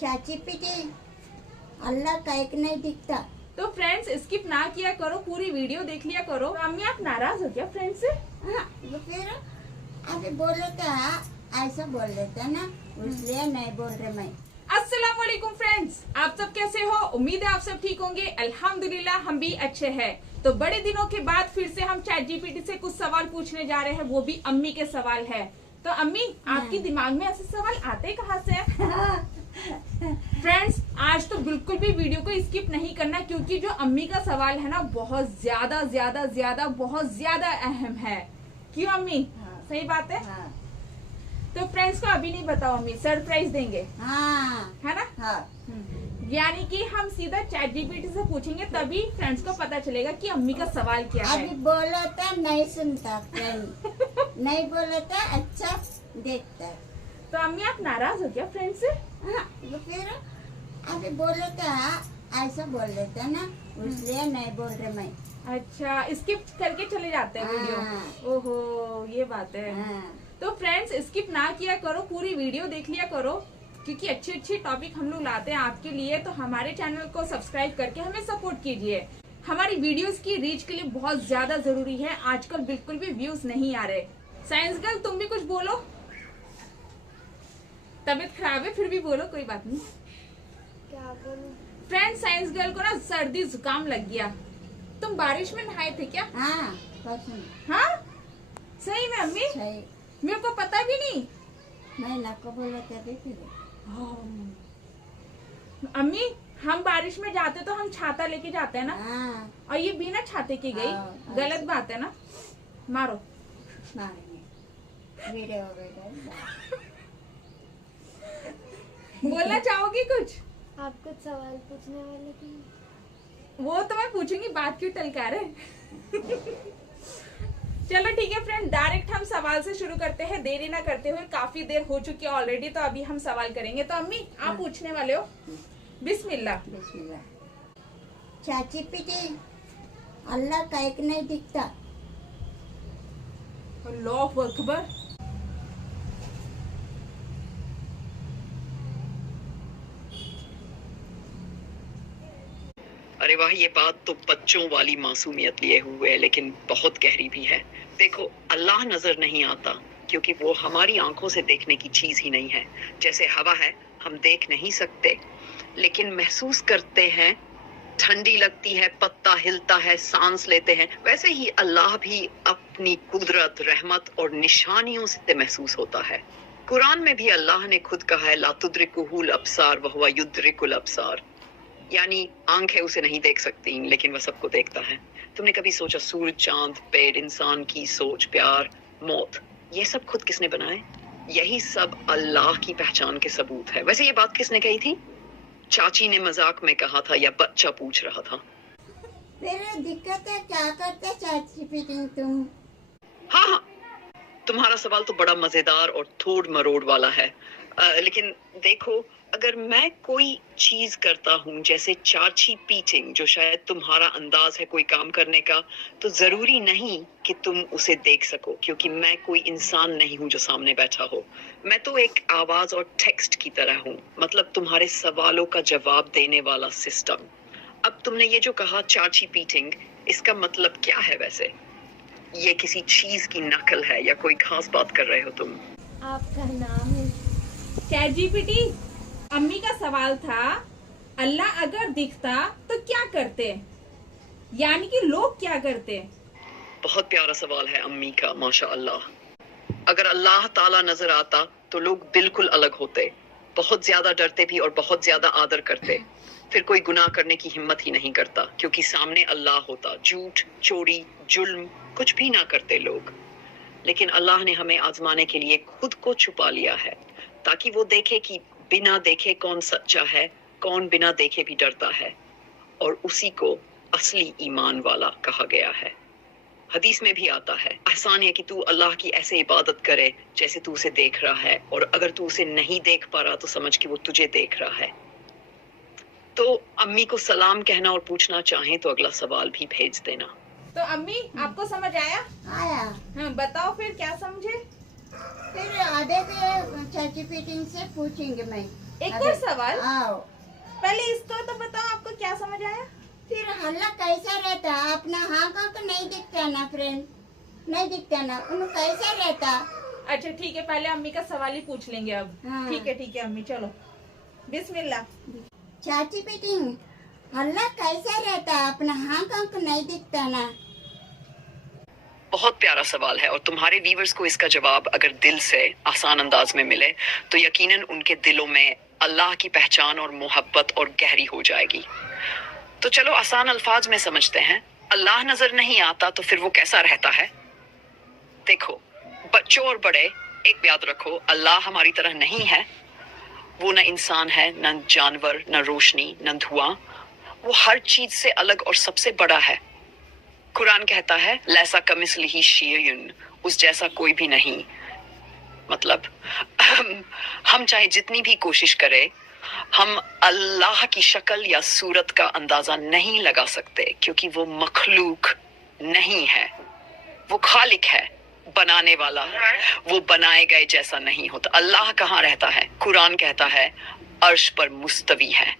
चाची पीटी अल्लाह का एक नहीं दिखता। तो फ्रेंड्स स्किप ना किया करो, पूरी वीडियो देख लिया करो। अम्मी आप नाराज हो क्या फ्रेंड से? हाँ, तो फिर अभी बोले तो ऐसा बोल देते ना, इसलिए नहीं बोल रहे मैं। अस्सलाम वालेकुम फ्रेंड्स, आप सब कैसे हो? उम्मीद है आप सब ठीक होंगे। अल्हम्दुलिल्लाह हम भी अच्छे हैं। तो बड़े दिनों के बाद फिर से हम चैट जीपीटी से कुछ सवाल पूछने जा रहे हैं, वो भी अम्मी के सवाल है। तो अम्मी आपकी दिमाग में ऐसे सवाल आते कहाँ से हैं? फ्रेंड्स आज तो बिल्कुल भी वीडियो को स्किप नहीं करना, क्योंकि जो अम्मी का सवाल है ना बहुत ज्यादा बहुत ज्यादा अहम है। क्यों अम्मी? हाँ। सही बात है। हाँ, तो फ्रेंड्स को अभी नहीं बताओ अम्मी, सरप्राइज देंगे, हाँ, है ना? हाँ, यानी कि हम सीधा चैट जीपीटी से पूछेंगे, तभी फ्रेंड्स को पता चलेगा कि अम्मी का सवाल क्या है। अभी बोला था नहीं सुनता फ्रेंड, नहीं बोला था अच्छा देखता। तो अम्मी आप नाराज हो क्या फ्रेंड से? हाँ, तो फिर अभी बोले तो ऐसा बोल देते ना, इसलिए नहीं बोल रहे मैं। अच्छा स्किप करके चले जाते हैं हाँ। वीडियो। ओहो ये बात है। हाँ, तो फ्रेंड्स स्किप ना किया करो, पूरी वीडियो देख लिया करो, क्योंकि अच्छी टॉपिक हम लोग लाते हैं आपके लिए। तो हमारे चैनल को सब्सक्राइब करके हमें सपोर्ट कीजिए। हमारी वीडियोस की रीच के लिए बहुत ज्यादा जरूरी है, आजकल बिल्कुल भी व्यूज नहीं आ रहे। साइंस गर्ल तुम भी कुछ बोलो, तबीयत खराब है फिर भी बोलो, कोई बात नहीं। क्या बोलूं? फ्रेंड साइंस गर्ल को ना सर्दी जुकाम लग गया। तुम बारिश में नहाए थे क्या? हाँ, पसंद हाँ सही में अम्मी? सही। मेरे को पता भी नहीं। मैं नको बोला था देखिए। अम्मी हम बारिश में जाते तो हम छाता लेके जाते हैं ना, हाँ, और ये बिना छाते की गई, हाँ, गलत बात है ना? मारो। मारेंगे वीडियो वगैरह। बोलना चाहोगी कुछ? आप कुछ सवाल पूछने वाले थे? वो तो मैं पूछूंगी, बात क्यों टलका रहे? चलो ठीक है फ्रेंड, डायरेक्ट हम सवाल से शुरू करते हैं, देरी ना करते हुए। काफी देर हो चुकी है ऑलरेडी, तो अभी हम सवाल करेंगे। तो अम्मी आप पूछने वाले हो? बिस्मिल्लाह। बिस्मिल्लाह। चाची पीटी अल्लाह का एक नहीं दिखता। अल्लाहु अकबर। अरे वाह, ये बात तो बच्चों वाली मासूमियत लिए हुए है, लेकिन बहुत गहरी भी है। देखो अल्लाह नजर नहीं आता, क्योंकि वो हमारी आंखों से देखने की चीज ही नहीं है। जैसे हवा है, हम देख नहीं सकते लेकिन महसूस करते हैं। ठंडी लगती है, पत्ता हिलता है, सांस लेते हैं। वैसे ही अल्लाह भी अपनी कुदरत, रहमत और निशानियों से महसूस होता है। कुरान में भी अल्लाह ने खुद कहा है, ला तुद्रिकुहुल अब्सार व हुवा युद्रिकुल अब्सार, यानी आंखें उसे नहीं देख सकती लेकिन वह सबको देखता है। तुमने कभी सोचा सूरज, चांद, पेड़, इंसान की सोच, प्यार, मौत, ये सब खुद किसने बनाए? यही सब अल्लाह की पहचान के सबूत है। वैसे ये बात किसने कही थी? चाची ने मजाक में कहा था या बच्चा पूछ रहा था? फिर दिक्कत है, क्या करते चाची पीटी तुम? हाँ हाँ, तुम्हारा सवाल तो बड़ा मजेदार और थोड़ मरोड़ वाला है। लेकिन देखो, अगर मैं कोई चीज करता हूँ जैसे चाची पीटिंग, जो शायद तुम्हारा अंदाज है कोई काम करने का, तो जरूरी नहीं कि तुम उसे देख सको, क्योंकि मैं कोई इंसान नहीं हूँ जो सामने बैठा हो। मैं तो एक आवाज और टेक्स्ट की तरह हूँ, मतलब तुम्हारे सवालों का जवाब देने वाला सिस्टम। अब तुमने ये जो कहा चाची पीटिंग, इसका मतलब क्या है वैसे? ये किसी चीज की नकल है या कोई खास बात कर रहे हो तुम? आपका नाम है? चैट जीपीटी, अम्मी का सवाल था अल्लाह अगर दिखता तो क्या करते, यानी कि लोग क्या करते? बहुत प्यारा सवाल है अम्मी का, माशाअल्लाह। अगर अल्लाह ताला नजर आता तो लोग बिल्कुल अलग होते, बहुत ज्यादा डरते भी और बहुत ज्यादा आदर करते। फिर कोई गुनाह करने की हिम्मत ही नहीं करता, क्योंकि सामने अल्लाह होता। झूठ, चोरी, जुल्म कुछ भी ना करते लोग। लेकिन अल्लाह ने हमें आजमाने के लिए खुद को छुपा लिया है, ताकि वो देखे कि बिना देखे कौन सच्चा है, कौन बिना देखे भी डरता है, और उसी को असली ईमान वाला कहा गया है। हदीस में भी आता है, आसान है कि तू अल्लाह की ऐसे इबादत करे जैसे तू उसे देख रहा है, और अगर तू उसे नहीं देख पा रहा तो समझ कि वो तुझे देख रहा है। तो अम्मी को सलाम कहना और पूछना चाहें तो अगला सवाल भी भेज देना। तो अम्मी आपको समझ आया? आया। हाँ बताओ फिर क्या समझे? फिर आधे के चाची पीटिंग से पूछेंगे मैं। एक अबे, और सवाल, आओ। पहले इसको तो बताओ आपको क्या समझ आया? फिर हल्ला कैसा रहता? अपना आँखों को नहीं दिखता ना फ्रेंड, नहीं दिखता ना, उन्हें कैसा रहता? अच्छा ठीक है, पहले अम्मी का सवाल ही पूछ लेंगे अब। हाँ। ठीक है अम्मी, चलो बिस्मिल्लाह। चाची बेटी, हल्ला कैसा रहता? अपना आँखों को नहीं दिखता ना। बहुत प्यारा सवाल है और तुम्हारे व्यूअर्स को इसका जवाब अगर दिल से आसान अंदाज में मिले तो यकीनन उनके दिलों में अल्लाह की पहचान और मोहब्बत और गहरी हो जाएगी। तो चलो आसान अल्फाज में समझते हैं। अल्लाह नजर नहीं आता तो फिर वो कैसा रहता है? देखो बच्चों और बड़े, एक याद रखो, अल्लाह हमारी तरह नहीं है। वो न इंसान है, न जानवर, न रोशनी, न धुआं। वो हर चीज से अलग और सबसे बड़ा है। कुरान कहता है लैसा कमिस्लिही शैयउन, उस जैसा कोई भी नहीं। मतलब हम चाहे जितनी भी कोशिश करें, हम अल्लाह की शक्ल या सूरत का अंदाजा नहीं लगा सकते क्योंकि वो मखलूक नहीं है, वो खालिक है, बनाने वाला। वो बनाए गए जैसा नहीं होता। अल्लाह कहाँ रहता है? कुरान कहता है अर्श पर मुस्तवी है,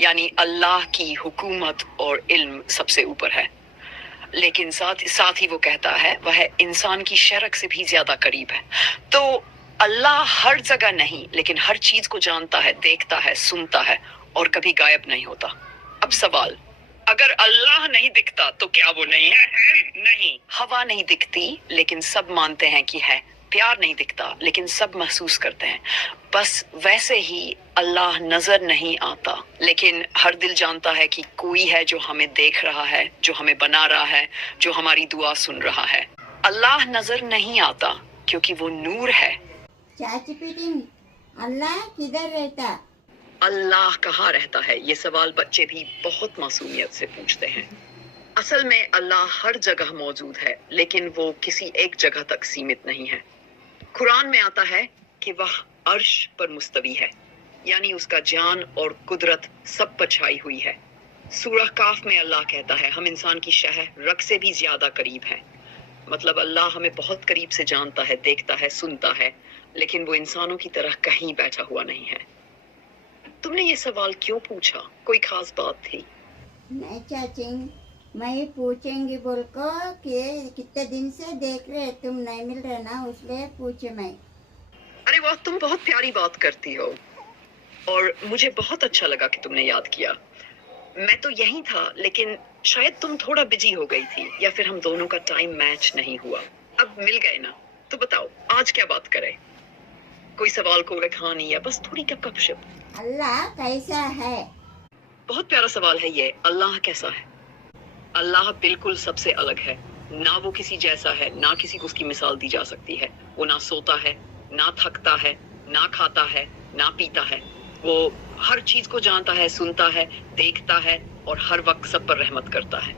यानी अल्लाह की हुकूमत और इल्म सबसे ऊपर है। लेकिन साथ ही वो कहता है वह इंसान की शरक से भी ज्यादा करीब है। तो अल्लाह हर जगह नहीं लेकिन हर चीज को जानता है, देखता है, सुनता है और कभी गायब नहीं होता। अब सवाल, अगर अल्लाह नहीं दिखता तो क्या वो नहीं है? नहीं। हवा नहीं दिखती लेकिन सब मानते हैं कि है। प्यार नहीं दिखता लेकिन सब महसूस करते हैं। बस वैसे ही अल्लाह नजर नहीं आता लेकिन हर दिल जानता है कि कोई है जो हमें देख रहा है, जो हमें बना रहा है, जो हमारी दुआ सुन रहा है। अल्लाह नजर नहीं आता क्योंकि वो नूर है। चाची बेटी, अल्लाह किधर रहता? अल्लाह कहाँ रहता है? ये सवाल बच्चे भी बहुत मासूमियत से पूछते हैं। असल में अल्लाह हर जगह मौजूद है लेकिन वो किसी एक जगह तक सीमित नहीं है। कुरान में आता है कि वह अर्श पर मुस्तवी है, यानी उसका जान और कुदरत सब पर छाई हुई है। सूरह काफ में अल्लाह कहता है हम इंसान की शहर से भी ज्यादा करीब हैं। मतलब अल्लाह हमें बहुत करीब से जानता है, देखता है, सुनता है, लेकिन वो इंसानों की तरह कहीं बैठा हुआ नहीं है। तुमने ये सवाल क्यों पूछा? कोई खास बात थी? नहीं चाची, मैं पूछेंगी बोल को कि कितने दिन से देख रहे तुम नहीं मिल रहे ना, उसलिए पूछे मैं। अरे वाह, तुम बहुत प्यारी बात करती हो और मुझे बहुत अच्छा लगा कि तुमने याद किया। मैं तो यही था लेकिन शायद तुम थोड़ा बिजी हो गई थी या फिर हम दोनों का टाइम मैच नहीं हुआ। अब मिल गए ना, तो बताओ आज क्या बात करें? कोई सवाल को कहानी या बस थोड़ी गपशप? अल्लाह कैसा है? बहुत प्यारा सवाल है ये। अल्लाह कैसा है? अल्लाह बिल्कुल सबसे अलग है। ना वो किसी जैसा है, ना किसी को उसकी मिसाल दी जा सकती है। वो ना सोता है, ना थकता है, ना खाता है, ना पीता है। वो हर चीज को जानता है, सुनता है, देखता है और हर वक्त सब पर रहमत करता है।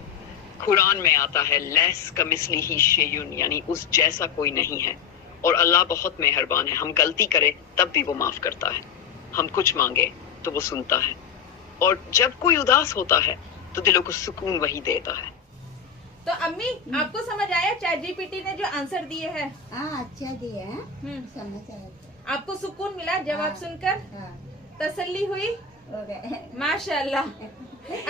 कुरान में आता है लैस कमिस्लिही शैयउन, यानी उस जैसा कोई नहीं है। और अल्लाह बहुत मेहरबान है। हम गलती करें तब भी वो माफ करता है। हम कुछ मांगे तो वो सुनता है। और जब कोई उदास होता है तो दिलों को सुकून वही देता है। तो अम्मी आपको समझ आया चैट जीपीटी ने जो आंसर दिए हैं? हाँ अच्छा दिया है, समझ आया। आपको सुकून मिला जवाब सुनकर? हाँ, तसल्ली हुई? हो गए। माशाल्लाह।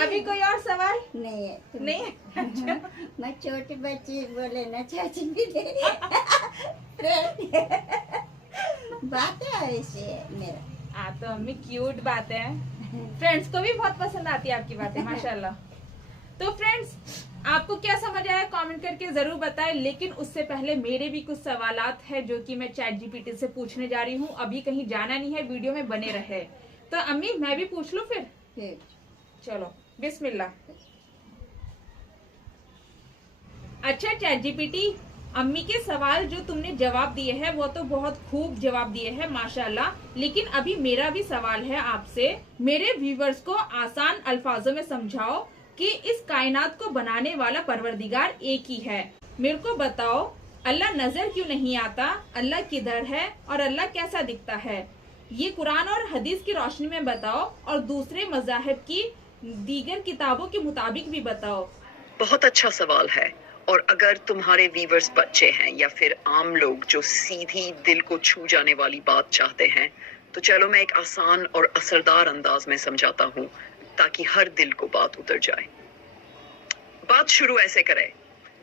अभी कोई और सवाल? नहीं है तुम- नहीं? अच्छा। मैं छोटी बच्ची बोले ना चाची भी दे बात है ऐसे मेरा। तो अम्मी क्यूट बातें हैं, फ्रेंड्स को भी बहुत पसंद आती है आपकी बातें, माशाल्लाह। तो फ्रेंड्स आपको क्या समझ आया कमेंट करके जरूर बताएं। लेकिन उससे पहले मेरे भी कुछ सवालात हैं जो कि मैं चैट जीपीटी से पूछने जा रही हूँ। अभी कहीं जाना नहीं है, वीडियो में बने रहे। तो अम्मी मैं भी पूछ लूं फिर? चलो बिस्मिल्लाह। अच्छा चैट जीपीटी, अम्मी के सवाल जो तुमने जवाब दिए हैं वो तो बहुत खूब जवाब दिए हैं माशाल्लाह। लेकिन अभी मेरा भी सवाल है आपसे। मेरे व्यूवर्स को आसान अल्फाजों में समझाओ कि इस कायनात को बनाने वाला परवरदिगार एक ही है। मेरे को बताओ अल्लाह नजर क्यों नहीं आता, अल्लाह किधर है और अल्लाह कैसा दिखता है? ये कुरान और हदीस की रोशनी में बताओ और दूसरे मज़ाहिब की दीगर किताबों के मुताबिक भी बताओ। बहुत अच्छा सवाल है। और अगर तुम्हारे व्यूवर्स बच्चे हैं या फिर आम लोग जो सीधी दिल को छू जाने वाली बात चाहते हैं तो चलो मैं एक आसान और असरदार अंदाज में समझाता हूँ ताकि हर दिल को बात उतर जाए। बात शुरू ऐसे करें।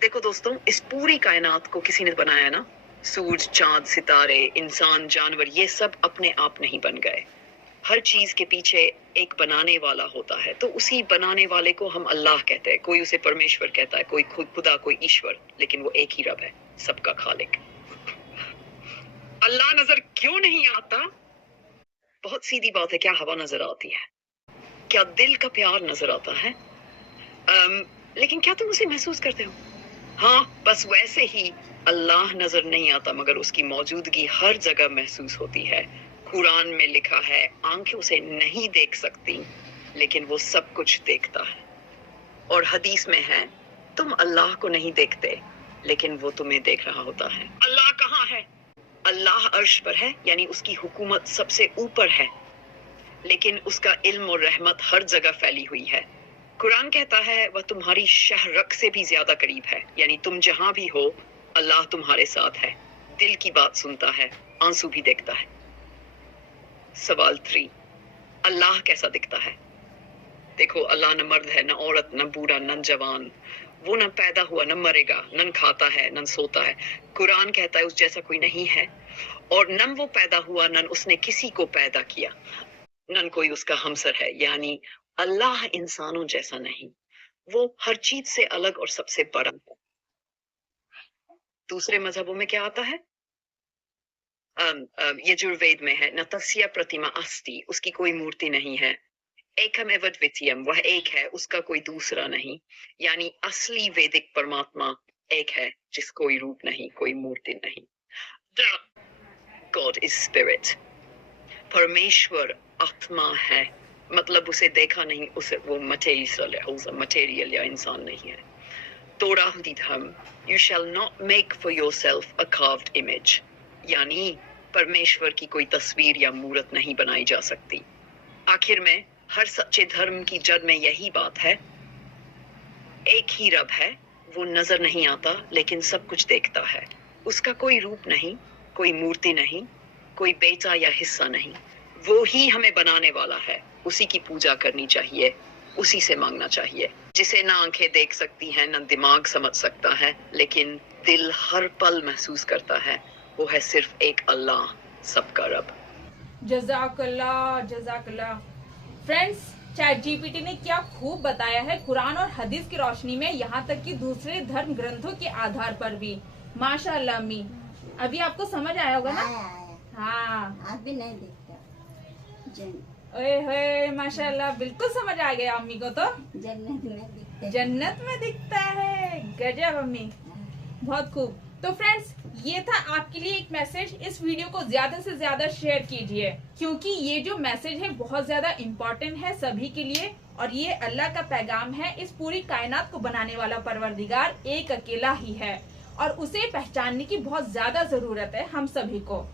देखो दोस्तों, इस पूरी कायनात को किसी ने बनाया ना। सूरज, चांद, सितारे, इंसान, जानवर, ये सब अपने आप नहीं बन गए। हर चीज के पीछे एक बनाने वाला होता है, तो उसी बनाने वाले को हम अल्लाह कहते हैं। कोई उसे परमेश्वर कहता है, कोई खुदा, कोई ईश्वर, लेकिन वो एक ही रब है, सबका खालिक। अल्लाह नजर क्यों नहीं आता? बहुत सीधी बात है। क्या हवा नजर आती है? क्या दिल का प्यार नजर आता है? लेकिन क्या तुम उसे महसूस करते हो? हाँ, बस वैसे ही अल्लाह नजर नहीं आता, मगर उसकी मौजूदगी हर जगह महसूस होती है। कुरान में लिखा है, आंखें उसे नहीं देख सकती, लेकिन वो सब कुछ देखता है। और हदीस में है, तुम अल्लाह को नहीं देखते, लेकिन वो तुम्हें देख रहा होता है। अल्लाह कहाँ है? अल्लाह अर्श पर है, यानी उसकी हुकूमत सबसे ऊपर है, लेकिन उसका इल्म और रहमत हर जगह फैली हुई है। कुरान कहता है, वह तुम्हारी शहरक से भी ज्यादा करीब है, यानी तुम जहां भी हो अल्लाह तुम्हारे साथ है। दिल की बात सुनता है, आंसू भी देखता है। सवाल 3, अल्लाह कैसा दिखता है? देखो, अल्लाह न मर्द है, न औरत, न बूढ़ा, न जवान। वो न पैदा हुआ, न मरेगा, न खाता है, न सोता है। कुरान कहता है उस जैसा कोई नहीं है, और न वो पैदा हुआ, न उसने किसी को पैदा किया, न कोई उसका हमसर है। यानी अल्लाह इंसानों जैसा नहीं, वो हर चीज से अलग और सबसे बड़ा है। दूसरे मजहबों में क्या आता है? यजुर्वेद में है, न तस्य प्रतिमा अस्ति, उसकी कोई मूर्ति नहीं है। एकमेव द्वितीयम, वह एक है, उसका कोई दूसरा नहीं। यानी असली वैदिक परमात्मा एक है, जिस कोई रूप नहीं, कोई मूर्ति नहीं। God is spirit. परमेश्वर आत्मा है, मतलब उसे देखा नहीं, उसे वो मटेरियल या इंसान नहीं है। तोड़ा धर्म, you shall not make for your self a carved image, यानी परमेश्वर की कोई तस्वीर या मूर्त नहीं बनाई जा सकती। आखिर में हर सच्चे धर्म की जड़ में यही बात है, एक ही रब है, वो नजर नहीं आता, लेकिन सब कुछ देखता है। उसका कोई रूप नहीं, कोई मूर्ति नहीं, कोई बेटा या हिस्सा नहीं। वो ही हमें बनाने वाला है, उसी की पूजा करनी चाहिए, उसी से मांगना चाहिए। जिसे ना आंखें देख सकती हैं, ना दिमाग समझ सकता है, लेकिन दिल हर पल महसूस करता है, वो है सिर्फ एक अल्लाह, सबका रब। जज़ाकल्लाह, जज़ाकल्लाह। फ्रेंड्स, चैट जीपीटी ने क्या खूब बताया है कुरान और हदीस की रोशनी में, यहाँ तक कि दूसरे धर्म ग्रंथों के आधार पर भी। माशाअल्लाह अम्मी, अभी आपको समझ आया होगा ना? आया। हाँ, आप भी नहीं दिखता। ओए होए, माशाअल्लाह, बिल्कुल समझ आ गया अम्मी को तो। जन्नत में दिखते। जन्नत में दिखता है। गजब अम्मी, बहुत खूब। तो फ्रेंड्स, ये था आपके लिए एक मैसेज। इस वीडियो को ज्यादा से ज्यादा शेयर कीजिए, क्योंकि ये जो मैसेज है बहुत ज्यादा इम्पोर्टेंट है सभी के लिए, और ये अल्लाह का पैगाम है। इस पूरी कायनात को बनाने वाला परवरदिगार एक अकेला ही है, और उसे पहचानने की बहुत ज्यादा जरूरत है हम सभी को।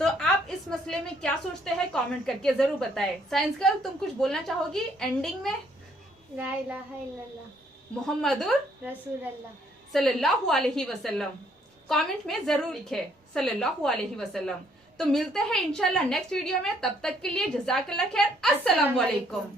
तो आप इस मसले में क्या सोचते हैं, कमेंट करके जरूर बताएं। साइंस गर्ल, तुम कुछ बोलना चाहोगी एंडिंग में? ला इलाहा इल्लल्लाह मोहम्मदुर रसूलुल्लाह सल्लल्लाहु अलैहि वसल्लम कमेंट में जरूर लिखे, सल्लल्लाहु अलैहि वसल्लम। तो मिलते हैं इंशाल्लाह नेक्स्ट वीडियो में, तब तक के लिए जज़ाकल्लाह खैर, अस्सलाम वालेकुम।